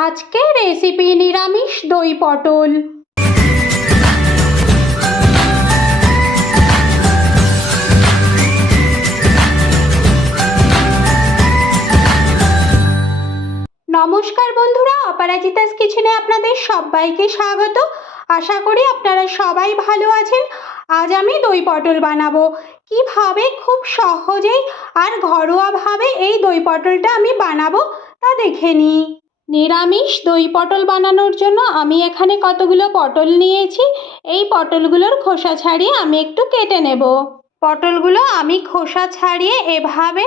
আজকের রেসিপি নিরামিষ দই পটল। নমস্কার বন্ধুরা, অপরাজিতাস কিচেনে আপনাদের সবাইকে স্বাগত। আশা করি আপনারা সবাই ভালো আছেন। আজ আমি দই পটল বানাবো। কীভাবে, খুব সহজেই আর ঘরোয়াভাবে এই দই পটলটা আমি বানাবো তা দেখে নিই। নিরামিষ দই পটল বানানোর জন্য আমি এখানে কতগুলো পটল নিয়েছি। এই পটলগুলোর খোসা ছাড়িয়ে আমি একটু কেটে নেব। পটলগুলো আমি খোসা ছাড়িয়ে এভাবে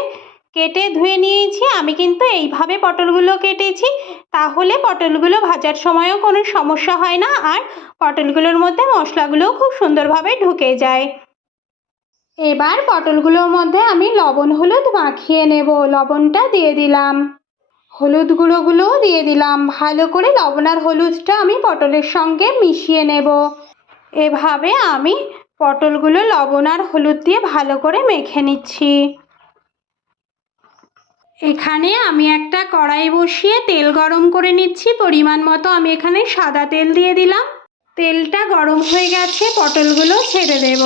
কেটে ধুয়ে নিয়েছি। আমি কিন্তু এইভাবে পটলগুলো কেটেছি। তাহলে পটলগুলো ভাজার সময়ও কোনো সমস্যা হয় না আর পটলগুলোর মধ্যে মশলাগুলোও খুব সুন্দরভাবে ঢুকে যায়। এবার পটলগুলোর মধ্যে আমি লবণ হলুদ মাখিয়ে নেব। লবণটা দিয়ে দিলাম। হলুদ গুঁড়োগুলোও দিয়ে দিলাম। ভালো করে লবণ আর হলুদটা আমি পটলের সঙ্গে মিশিয়ে নেব। এভাবে আমি পটলগুলো লবণ আর হলুদ দিয়ে ভালো করে মেখে নিচ্ছি। এখানে আমি একটা কড়াই বসিয়ে তেল গরম করে নিচ্ছি। পরিমাণ মতো আমি এখানে সাদা তেল দিয়ে দিলাম। তেলটা গরম হয়ে গেছে, পটলগুলো ছেড়ে দেব।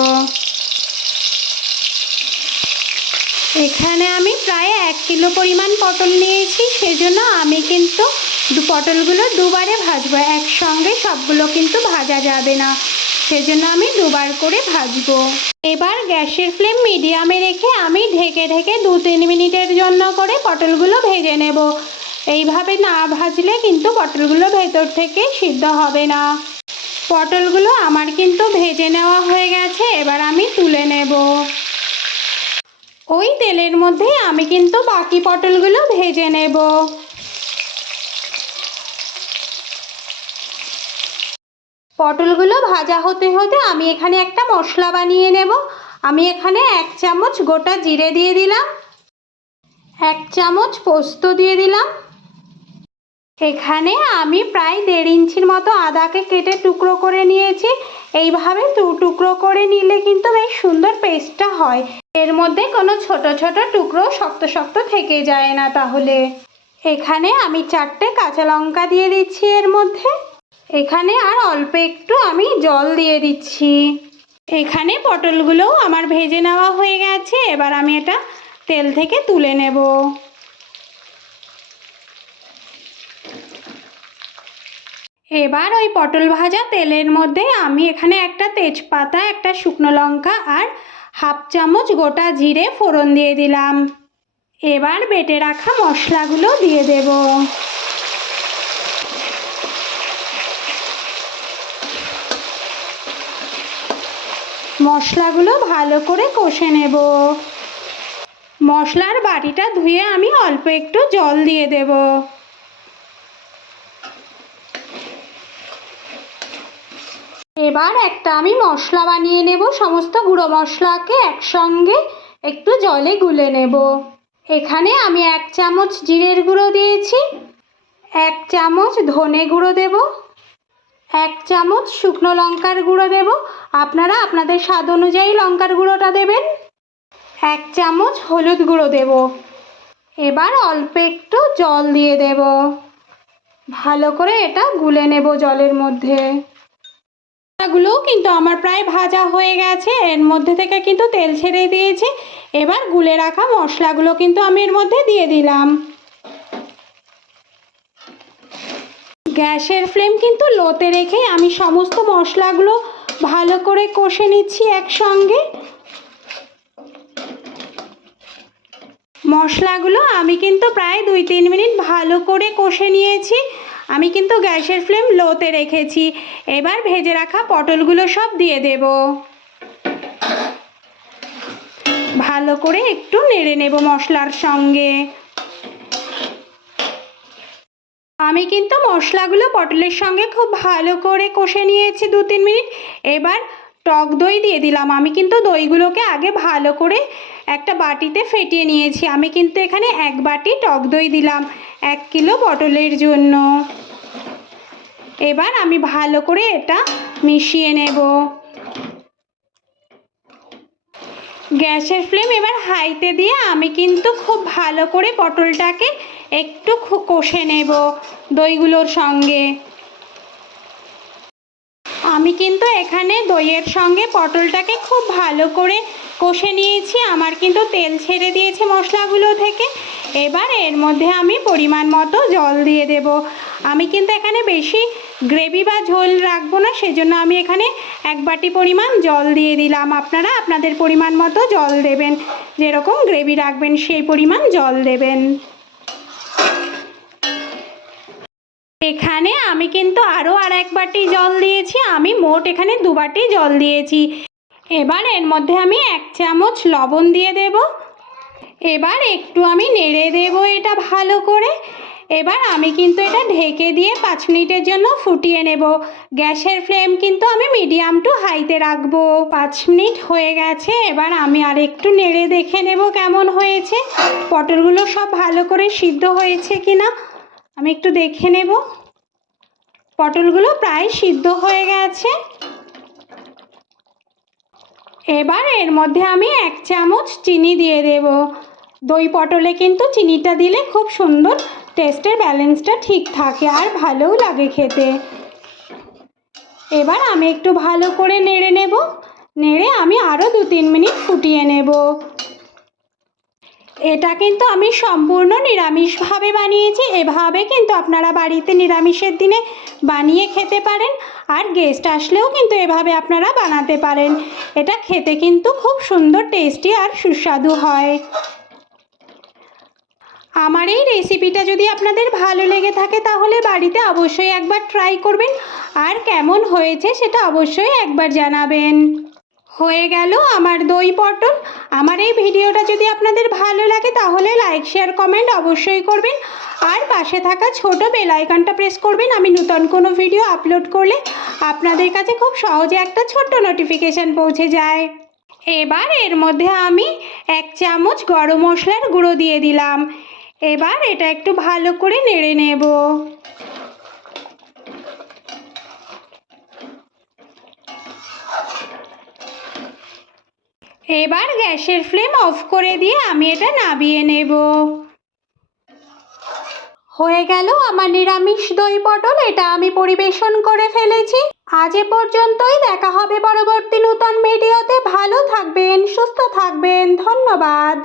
এখানে আমি প্রায় কিলো পরিমাণ পটল নিয়েছি, সেজন্য আমি কিন্তু দু পটলগুলো দুবারে ভাজবো। একসঙ্গে সবগুলো কিন্তু ভাজা যাবে না, সেজন্য আমি দুবার করে ভাজবো। এবার গ্যাসের ফ্লেম মিডিয়ামে রেখে আমি ঢেকে ঢেকে দু তিন মিনিটের জন্য করে পটলগুলো ভেজে নেব। এইভাবে না ভাজলে কিন্তু পটলগুলো ভেতর থেকে সিদ্ধ হবে না। পটলগুলো আমার কিন্তু ভেজে নেওয়া হয়ে গেছে, এবার আমি তুলে নেব। ওই তেলের মধ্যে আমি কিন্তু বাকি পটলগুলো ভেজে নেব। পটলগুলো ভাজা হতে হতে আমি এখানে একটা মশলা বানিয়ে নেব। আমি এখানে এক চামচ গোটা জিরে দিয়ে দিলাম। এক চামচ পোস্ত দিয়ে দিলাম। এখানে আমি প্রায় দেড় ইঞ্চির মতো আদাকে কেটে টুকরো করে নিয়েছি। এইভাবে টু টুকরো করে নিলে কিন্তু বেশ সুন্দর পেস্টটা হয়। এর মধ্যে কোনো ছোট ছোট টুকরো শক্ত শক্ত থেকে যায় না তাহলে। এখানে আমি চারটে কাঁচা লঙ্কা দিয়ে দিচ্ছি এর মধ্যে। এখানে আর অল্প একটু আমি জল দিয়ে দিচ্ছি। এখানে পটলগুলোও আমার ভেজে নেওয়া হয়ে গেছে, এবার আমি এটা তেল থেকে তুলে নেব। এবার ওই পটল ভাজা তেলের মধ্যে আমি এখানে একটা তেজপাতা, একটা শুকনো লঙ্কা আর হাফ চামচ গোটা জিরে ফোড়ন দিয়ে দিলাম। এবার বেটে রাখা মশলাগুলো দিয়ে দেবো। মশলাগুলো ভালো করে কষে নেব। মশলার বাটিটা ধুয়ে আমি অল্প একটু জল দিয়ে দেব। এবার একটা আমি মশলা বানিয়ে নেব, সমস্ত গুঁড়ো মশলাকে একসঙ্গে একটু জলে গুলে নেব। এখানে আমি এক চামচ জিরের গুঁড়ো দিয়েছি, এক চামচ ধনে গুঁড়ো দেবো, এক চামচ শুকনো লঙ্কার গুঁড়ো দেব। আপনারা আপনাদের স্বাদ অনুযায়ী লঙ্কার গুঁড়োটা দেবেন। এক চামচ হলুদ গুঁড়ো দেব। এবার অল্প একটু জল দিয়ে দেব। ভালো করে এটা গুলে নেব জলের মধ্যে। গুলোও কিন্তু আমার প্রায় ভাজা হয়ে গেছে। এর মধ্যে থেকে কিন্তু তেল ছেড়ে দিয়েছে। এবার গুলে রাখা মশলাগুলো কিন্তু আমি এর মধ্যে দিয়ে দিলাম। গ্যাসের ফ্লেম কিন্তু লোতে রেখে আমি সমস্ত মশলাগুলো ভালো করে কষে নিচ্ছি একসঙ্গে। মশলাগুলো আমি কিন্তু প্রায় দুই তিন মিনিট ভালো করে কষে নিয়েছি। আমি কিন্তু গ্যাসের ফ্লেম লোতে রেখেছি। এবার ভেজে রাখা পটলগুলো সব দিয়ে দেব। ভালো করে একটু নেড়ে নেব মশলার সঙ্গে। আমি কিন্তু মশলাগুলো পটলের সঙ্গে খুব ভালো করে কষে নিয়েছি দু তিন মিনিট। এবার টক দই দিয়ে দিলাম। আমি কিন্তু দইগুলোকে আগে ভালো করে একটা বাটিতে ফেটিয়ে নিয়েছি। আমি কিন্তু এখানে এক বাটি টক দই দিলাম। এক কিলো পটলের জন্য। এবার আমি ভালো করে এটা মিশিয়ে নেব। গ্যাসের ফ্লেম এবার হাইতে দিয়ে আমি কিন্তু খুব ভালো করে পটলটাকে একটু কষে নেব দইগুলোর সঙ্গে। আমি কিন্তু এখানে দইয়ের সঙ্গে পটলটাকে খুব ভালো করে কষে নিয়েছি, আমার কিন্তু তেল ছেড়ে দিয়েছে মশলাগুলো থেকে। এবার এর মধ্যে আমি পরিমাণ মতো জল দিয়ে দেব। আমি কিন্তু এখানে বেশি গ্রেভি বা ঝোল রাখব না, সেজন্য আমি এখানে এক বাটি পরিমাণ জল দিয়ে দিলাম। আপনারা আপনাদের পরিমাণ মতো জল দেবেন, যেরকম গ্রেভি রাখবেন সেই পরিমাণ জল দেবেন। এখানে আমি কিন্তু আরও আর এক বাটি জল দিয়েছি, আমি মোট এখানে দু বাটি জল দিয়েছি। এবার এর মধ্যে আমি এক চামচ লবণ দিয়ে দেব। এবার একটু আমি নেড়ে দেব এটা ভালো করে। এবার আমি কিন্তু এটা ঢেকে দিয়ে পাঁচ মিনিটের জন্য ফুটিয়ে নেব। গ্যাসের ফ্লেম কিন্তু আমি মিডিয়াম টু হাইতে রাখব। পাঁচ মিনিট হয়ে গেছে, এবার আমি আর একটু নেড়ে দেখে নেব কেমন হয়েছে। পটলগুলো সব ভালো করে সিদ্ধ হয়েছে কিনা আমি একটু দেখে নেব। পটলগুলো প্রায় সিদ্ধ হয়ে গেছে। এবার এর মধ্যে আমি এক চামচ চিনি দিয়ে দেব। দই পটলে কিন্তু চিনিটা দিলে খুব সুন্দর টেস্টের ব্যালেন্সটা ঠিক থাকে আর ভালোও লাগে খেতে। এবার আমি একটু ভালো করে নেড়ে নেব। নেড়ে আমি আরও দু তিন মিনিট ফুটিয়ে নেব। এটা কিন্তু আমি সম্পূর্ণ নিরামিষভাবে বানিয়েছি। এভাবে কিন্তু আপনারা বাড়িতে নিরামিষের দিনে বানিয়ে খেতে পারেন আর গেস্ট আসলেও কিন্তু এভাবে আপনারা বানাতে পারেন। এটা খেতে কিন্তু খুব সুন্দর টেস্টি আর সুস্বাদু হয়। আমার এই রেসিপিটা যদি আপনাদের ভালো লেগে থাকে তাহলে বাড়িতে অবশ্যই একবার ট্রাই করবেন। আর কেমন হয়েছে সেটা অবশ্যই একবার জানাবেন। হয়ে গেল আমার দই পটল। আমার এই ভিডিওটা যদি আপনাদের ভালো লাগে তাহলে লাইক শেয়ার কমেন্ট অবশ্যই করবেন। আর পাশে থাকা ছোট বেল আইকনটা প্রেস করবেন। আমি নতুন কোনো ভিডিও আপলোড করলে আপনাদের কাছে খুব সহজে একটা ছোট্ট নোটিফিকেশান পৌঁছে যায়। এবার এর মধ্যে আমি এক চামচ গরম মশলার গুঁড়ো দিয়ে দিলাম। এবার এটা একটু ভালো করে নেড়ে নেব। এবার গ্যাসের ফ্লেম অফ করে দিয়ে আমি এটা নাবিয়ে নেব। হয়ে গেল আমার নিরামিষ দই পটল, এটা আমি পরিবেশন করে ফেলেছি। আজ এ পর্যন্তই, দেখা হবে পরবর্তী নূতন ভিডিওতে। ভালো থাকবেন, সুস্থ থাকবেন, ধন্যবাদ।